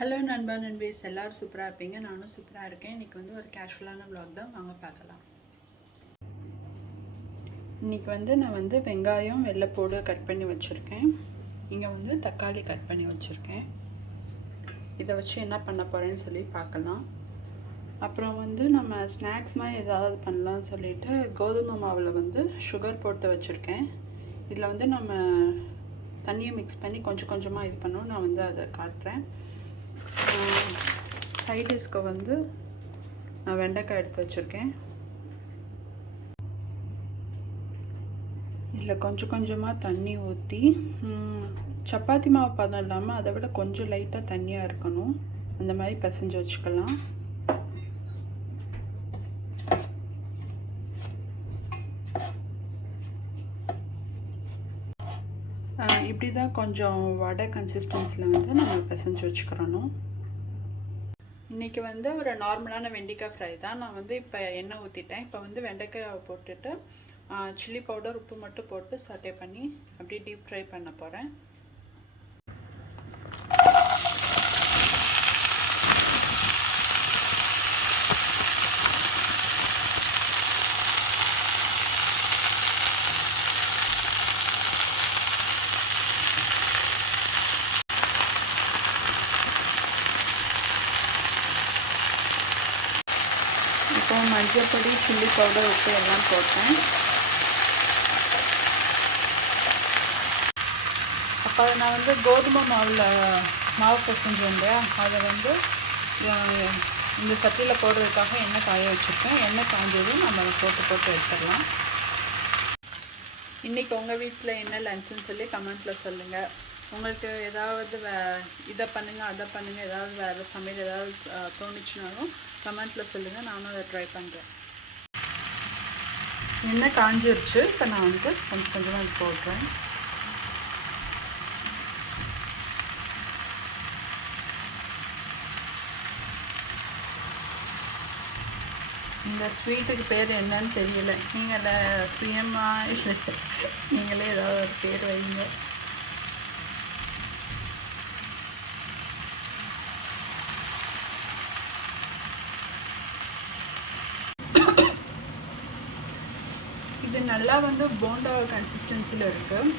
Hello நண்பா நண்பேஸ். எல்லோரும் சூப்பராக இருப்பீங்க. நானும் சூப்பராக இருக்கேன். இன்றைக்கி வந்து ஒரு கேஷுவலான ப்ளாக் தான். வாங்க பார்க்கலாம். இன்றைக்கி வந்து நான் வந்து வெங்காயம் வெள்ளைப்பூடு கட் பண்ணி வச்சுருக்கேன். இங்கே வந்து தக்காளி கட் பண்ணி வச்சுருக்கேன். இதை வச்சு என்ன பண்ண போகிறேன்னு சொல்லி பார்க்கலாம். அப்புறம் வந்து நம்ம ஸ்நாக்ஸ் மாதிரி ஏதாவது பண்ணலாம்னு சொல்லிட்டு கோதுமை மாவில் வந்து சுகர் போட்டு வச்சுருக்கேன். இதில் வந்து நம்ம தண்ணியை மிக்ஸ் பண்ணி கொஞ்சம் கொஞ்சமாக இது பண்ணோம் நான் வந்து அதை காட்டுறேன். சைடிஷ்க்கு வந்து நான் வெண்டைக்காய் எடுத்து வச்சுருக்கேன். இதில் கொஞ்சம் கொஞ்சமாக தண்ணி ஊற்றி சப்பாத்தி மாவு பதம் இல்லாமல் அதை விட கொஞ்சம் லைட்டாக தண்ணியாக இருக்கணும். அந்த மாதிரி பிசைஞ்சு வச்சுக்கலாம். இப்படி தான் கொஞ்சம் வடை கன்சிஸ்டன்சியில் வந்து நம்ம பிசைஞ்சு வச்சுக்கிறணும். இன்றைக்கி வந்து ஒரு நார்மலான வெண்டைக்காய் ஃப்ரை தான். நான் வந்து இப்போ எண்ணெய் ஊற்றிட்டேன் இப்போ வந்து வெண்டைக்காய் போட்டுட்டு சில்லி பவுடர் உப்பு மட்டும் போட்டு சட்டை பண்ணி அப்படியே டீப் ஃப்ரை பண்ண போகிறேன் இப்போ மஞ்சப்பொடி சில்லி பவுடர் உப்பு எல்லாம் போட்டேன். அப்போ அதை நான் வந்து கோதுமை மாவில் மாவு பசஞ்சேன் அதை வந்து இந்த சட்டியில் போடுறதுக்காக எண்ணெய் காய வச்சுருக்கேன். எண்ணெய் காய்ஞ்சதும் நம்ம அதை போட்டு போட்டு எடுத்துடலாம். இன்றைக்கி உங்கள் வீட்டில் என்ன லஞ்சுன்னு சொல்லி கமெண்ட்டில் சொல்லுங்கள் உங்களுக்கு ஏதாவது வே இதை பண்ணுங்கள் அதை பண்ணுங்கள் ஏதாவது வேறு சமையல் ஏதாவது தோணுச்சுனாலும் கமெண்ட்டில் சொல்லுங்கள் நானும் அதை ட்ரை பண்ணுறேன் எண்ணெய் காஞ்சிருச்சு. இப்போ நான் வந்து கொஞ்சம் கொஞ்சமாக இது போடுறேன். இந்த ஸ்வீட்டுக்கு பேர் என்னன்னு தெரியல. நீங்கள் சுயமாக இல்லை. நீங்களே ஏதாவது ஒரு பேர் வைங்க. இது நல்லா வந்து போண்டா கன்சிஸ்டன்சியில் இருக்குது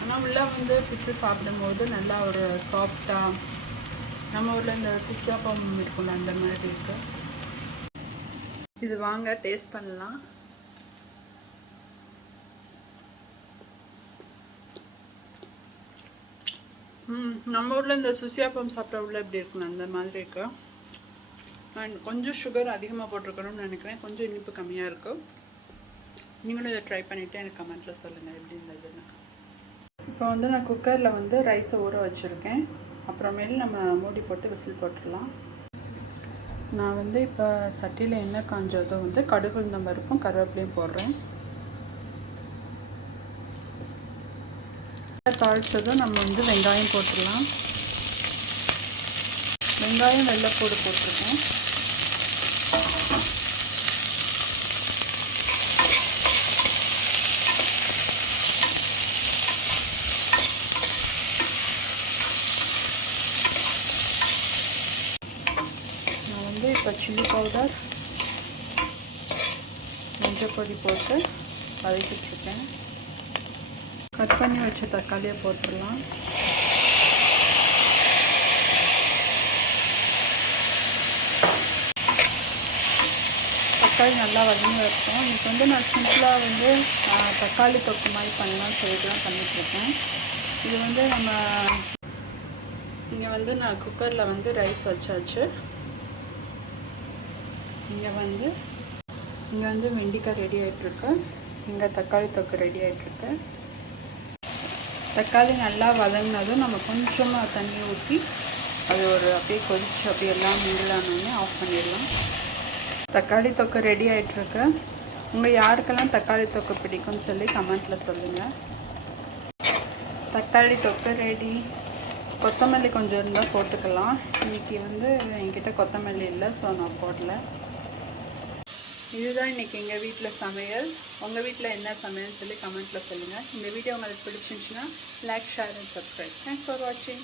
ஆனால் உள்ளே வந்து பிச்சு சாப்பிடும்போது நல்லா ஒரு சாஃப்டாக நம்ம ஊரில் இந்த சுசியாப்பம் இருக்கும்ல அந்த மாதிரி இருக்குது இது வாங்க டேஸ்ட் பண்ணலாம். ம் நம்ம ஊரில் இந்த சுசியாப்பம் சாப்பிட்டா உள்ள எப்படி இருக்குன்னு அந்த மாதிரி இருக்கு. அண்ட் கொஞ்சம் சுகர் அதிகமாக போட்டிருக்கணும்னு நினைக்கிறேன். கொஞ்சம் இனிப்பு கம்மியாக இருக்குது நீங்களும் இதை ட்ரை பண்ணிவிட்டு எனக்கு கமெண்ட்டில் சொல்லுங்கள் எப்படி இருந்ததுன்னு இப்போ வந்து நான் குக்கரில் வந்து ரைஸை ஊற வச்சுருக்கேன். அப்புறமேல் நம்ம மூடி போட்டு விசில் போட்டுடலாம். நான் வந்து இப்போ சட்டியில் என்ன காஞ்சதோ வந்து கடுகு இந்த பருப்பும் கருவேப்பிலையும் போடுறேன். தாளிச்சதும் நம்ம வந்து வெங்காயம் போட்டுடலாம். வெங்காயம் வெள்ளைப்பூடு போட்டிருக்கேன் நான் வந்து இப்போ சில்லி பவுடர் மஞ்சள் பொடி போட்டு வதக்கிட்டுருக்கேன். கட் பண்ணி வச்ச தக்காளியை போட்டுடலாம். தக்காளி நல்லா வதங்கி வைப்போம் இன்னைக்கு வந்து நான் சிம்பிளாக வந்து தக்காளி தொக்கு மாதிரி பண்ணலாம்னு சொல்லிட்டு தான் பண்ணிகிட்ருக்கேன் இது வந்து நம்ம இங்கே வந்து நான் குக்கரில் வந்து ரைஸ் வச்சாச்சு. இங்கே வந்து இங்கே வந்து வெண்டிக்காய் ரெடி ஆகிட்டுருக்கு இங்கே தக்காளி தொக்கு ரெடி ஆகிட்டுருக்கு தக்காளி நல்லா வதங்கினதும் நம்ம கொஞ்சமாக தண்ணி ஊற்றி அது ஒரு அப்படியே கொதிச்சு அப்படியே எல்லாம் மிங்கிலானோடனே ஆஃப் பண்ணிடலாம். தக்காளி தொக்கு ரெடி ஆகிட்டுருக்கு உங்கள் யாருக்கெல்லாம் தக்காளி தொக்கு பிடிக்கும்னு சொல்லி கமெண்ட்டில் சொல்லுங்கள் தக்காளி தொக்கு ரெடி கொத்தமல்லி கொஞ்சம் இருந்தால் போட்டுக்கலாம். இன்றைக்கி வந்து என்கிட்ட கொத்தமல்லி இல்லை ஸோ நான் போடல. இதுதான் இன்றைக்கி எங்கள் வீட்டில் சமையல். உங்கள் வீட்டில் என்ன சமையல்னு சொல்லி கமெண்ட்டில் சொல்லுங்கள் இந்த வீடியோ உங்களுக்கு பிடிச்சிருந்துச்சுன்னா like share and subscribe thanks for வாட்சிங்